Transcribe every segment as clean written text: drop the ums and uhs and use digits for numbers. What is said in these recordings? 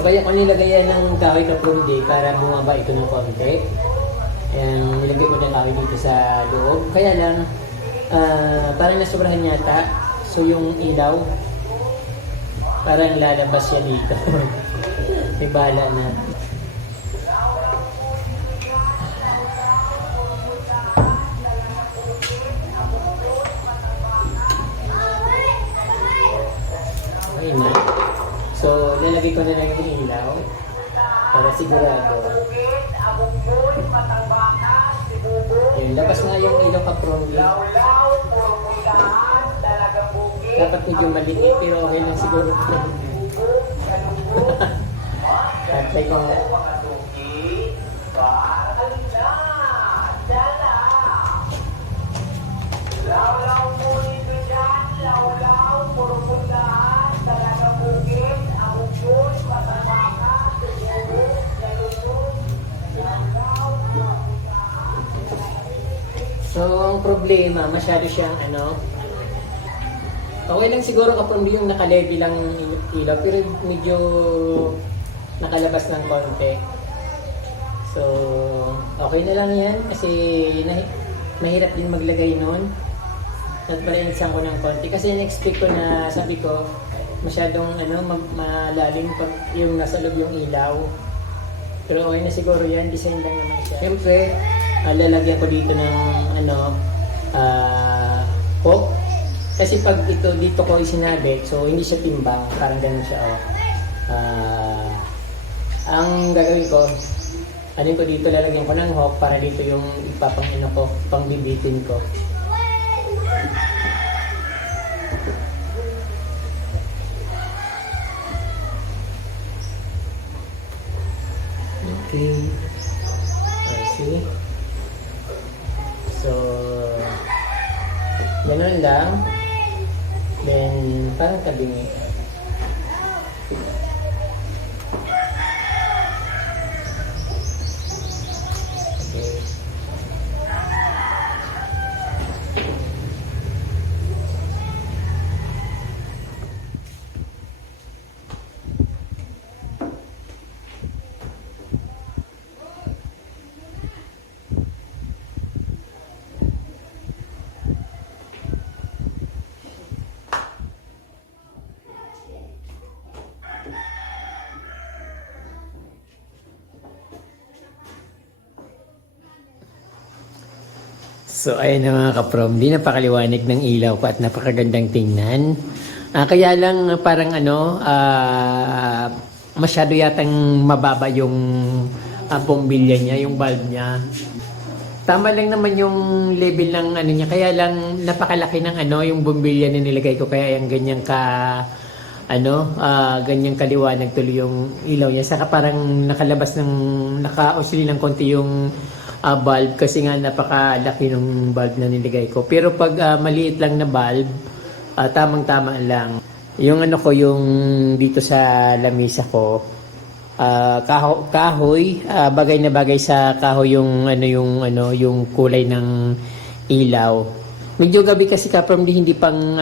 So kaya ko nilagay yan ng kahoy na prundi para bumaba ito ng konti. Ayan, nilagay ko ng kahoy dito sa loob. Kaya lang, parang nasobrahan yata. So yung ilaw, parang lalabas siya dito. May bala na. Okay na. So, lalagay ko na lang yung ilaw para sigurado. Ayun, labas nga yung ilaw ka-prongli. Dapat medyo maliit pero okay lang siguro. Try ko nga. So, ang problema, masyado siyang okay lang siguro kapag yung naka-level lang ilaw, pero medyo nakalabas ng konti. So, okay na lang yan kasi mahirap din maglagay nun. At parinsan ko ng konti kasi in-expect ko na, sabi ko, masyadong malalim pag yung nasa loob yung ilaw. Pero okay na siguro yan, design lang naman siya. Siyempre, lalagyan ko dito ng hook. Kasi pag ito dito ko isinabit, so hindi siya timbang, parang ganun siya. Ang gagawin ko, ko dito, lalagyan ko ng hook para dito yung ko, pang bibitin ko. Okay. See? So, ganun lang. Then, parang kabingi. Okay. So ayun na mga kaprom, di napakaliwanag ng ilaw ko at napakagandang tingnan. Kaya lang parang masyado yatang mababa yung bombilya niya, yung bulb niya. Tama lang naman yung level ng niya, kaya lang napakalaki ng yung bombilya na nilagay ko, kaya yung ganyang ganyang kaliwanag tuloy yung ilaw niya. Saka parang naka-oscillate ng konti yung bulb kasi nga napakalaki ng bulb na nilagay ko. Pero pag maliit lang na bulb, tamang-tama lang. Yung yung dito sa lamisa ko, kahoy, bagay na bagay sa kahoy yung yung kulay ng ilaw. Medyo gabi kasi kaprom hindi pang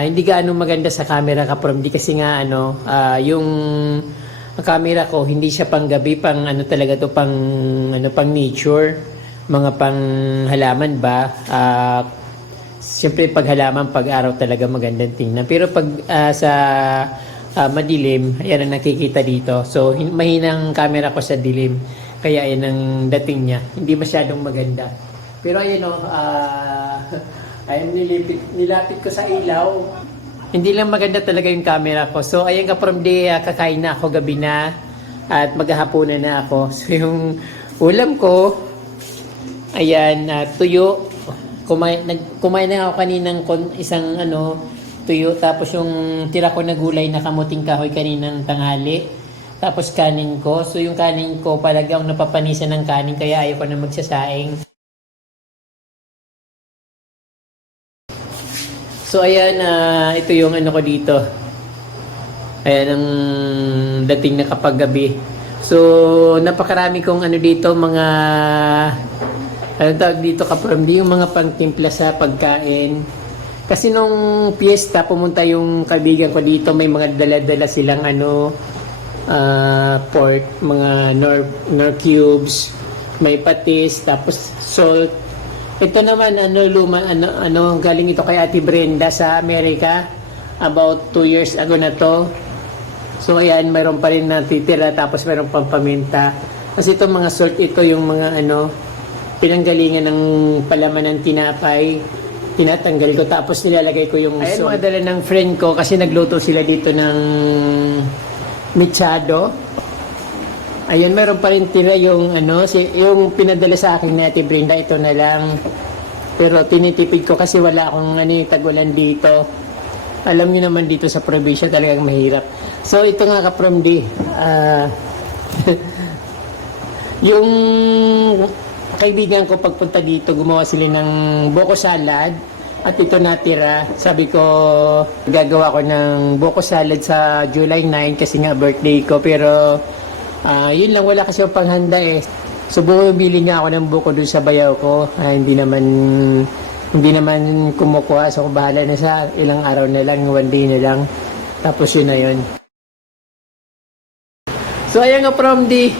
hindi gaano maganda sa camera kaprom di kasi nga yung camera ko hindi siya pang gabi, pang talaga to, pang pang nature, mga pang halaman ba. Siyempre pag halaman, pag araw talaga magandang tingnan, pero pag sa madilim, ayan ang nakikita dito. So mahinang camera ko sa dilim, kaya ayan ang dating niya, hindi masyadong maganda. Pero ayan ayun, nilapit ko sa ilaw. Hindi lang maganda talaga yung camera ko. So, ayan ka from the kakain na ako gabi na at maghahaponan na ako. So, yung ulam ko, ayan, tuyo. Kumain na ako kaninang isang tuyo. Tapos yung tira ko na gulay na kamuting kahoy kaninang tanghali. Tapos kanin ko. So, yung kanin ko, palagi ang napapanisan ng kanin, kaya ayaw ko na magsasaing. So ayan, ito yung ko dito. Ayan ang dating na kapag gabi. So napakarami kong dito, mga tawag dito kapag yung mga pangtimpla sa pagkain. Kasi nung piyesta, pumunta yung kaibigan ko dito, may mga dala-dala silang pork, mga nor cubes, may patis, tapos salt. Ito naman galing ito kay Ate Brenda sa Amerika. About 2 years ago na to. So ayan, mayroon pa rin natitira, tapos mayroon pang paminta. Kasi itong mga salt, ito yung mga pinanggalingan ng palaman ng tinapay. Tinatanggal ko, tapos nilalagay ko yung salt. Ayan, mga dala ng friend ko kasi nagluto sila dito ng mechado. Ayun, meron pa rin tira yung yung pinadala sa akin ni Ate Brenda, ito na lang. Pero tinitipid ko kasi wala akong tagulan dito. Alam niyo naman dito sa probinsya talagang mahirap. So ito nga ka-from D. Yung kaibigan ko pagpunta dito, gumawa sila ng buko salad. At ito natira. Sabi ko, gagawa ko ng buko salad sa July 9 kasi nga birthday ko. Pero yun lang, wala kasi yung panghanda eh. So bumibili nga ako ng buko dun sa bayaw ko. Hindi naman kumukuha. So bahala na sa ilang araw na lang, 1 day na lang. Tapos yun na yun. So ayan nga from D.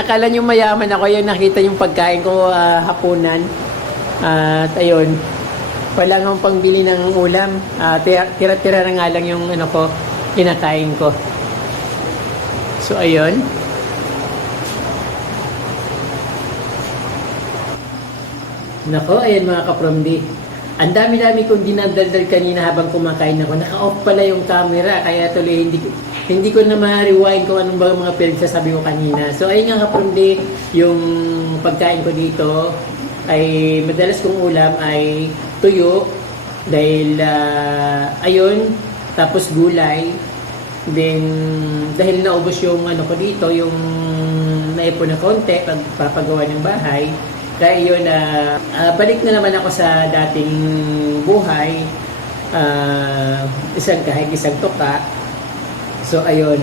Akala nyo mayaman ako. Yung nakita yung pagkain ko hapunan. At ayun, wala nga pangbili ng ulam. Tira-tira na nga lang yung ko, kinakain ko. So ayun. Nako, ayan mga ka-from D. Ang dami-dami kong dinadaldal kanina habang kumakain ako. Naka-off pala yung camera, kaya tuloy hindi ko na ma-rewind kung anong ba mga pinagsasabi ko kanina. So ayun nga ka-from D, yung pagkain ko dito ay madalas kong ulam ay tuyo dahil ayun, tapos gulay. Then dahil naubos yung ko dito, yung naipon na konti pagpapagawa ng bahay. Kaya yun, balik na naman ako sa dating buhay, isang tuka. So ayun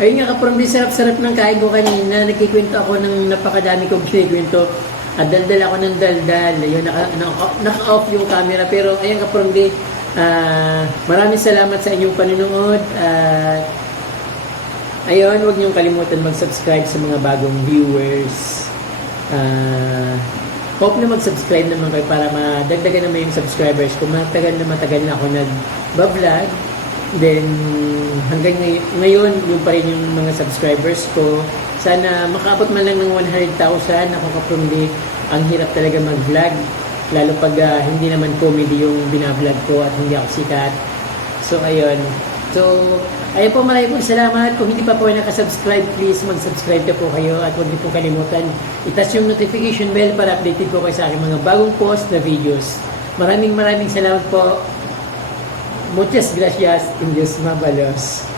nga ka-from D, sarap-sarap ng kain ko kanina. Nagkikwento ako ng napakadami kong kinikwento. Daldal ako ng daldal. Ayun, naka-off yung camera. Pero ayun ka-from D, maraming salamat sa inyong panonood. Ayun, huwag niyong kalimutan mag-subscribe sa mga bagong viewers. Hope na mag-subscribe naman kayo para madagdagan naman yung subscribers ko. Matagal na ako nag-vlog. Then hanggang ngayon yung pa rin yung mga subscribers ko. Sana makaabot man lang ng 100,000. Ako ka-from D, ang hirap talaga mag-vlog, lalo pag hindi naman comedy yung binablog ko at hindi ako sikat. So ayun. So, ayun po, maraming salamat. Kung hindi pa po nakasubscribe, please mag-subscribe na po kayo at huwag niyo po kalimutan i-touch yung notification bell para updated po kayo sa aking mga bagong post na videos. Maraming salamat po. Muchas gracias. Indios mabalos.